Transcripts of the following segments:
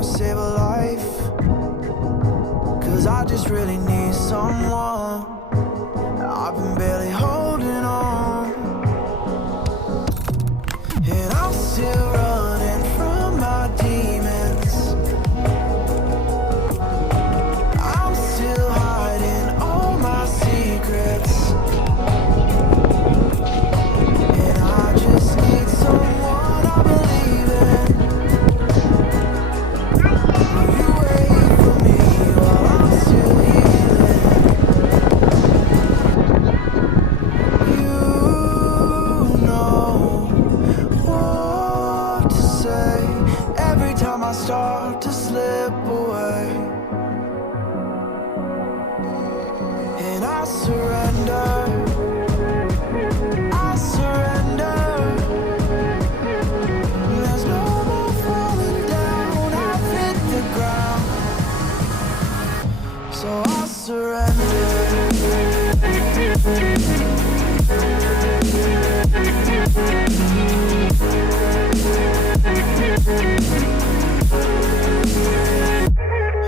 wanna save a life? 'Cause I just really need someone. I've been barely holding on, and I'm still running from my demons. I'm still hiding all my secrets, and I just need someone I believe in. Will you wait for me while I'm still healing? You know what to say every time I start to slip away, and I surrender. I surrender. There's no more falling down. I've hit the ground, so I surrender.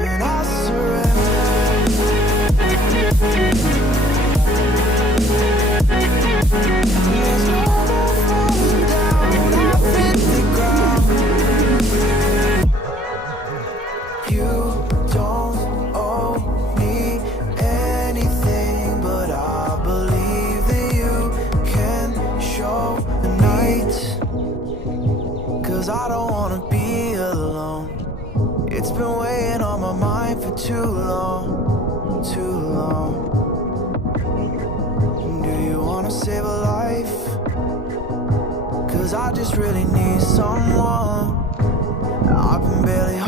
And I surrender. There's no more falling down. I've hit the ground. You don't owe me anything, but I believe that you can show a night. 'Cause I don't wanna be alone. It's been weighing on my mind for too long, too long. Do you wanna save a life? 'Cause I just really need someone. I've been barely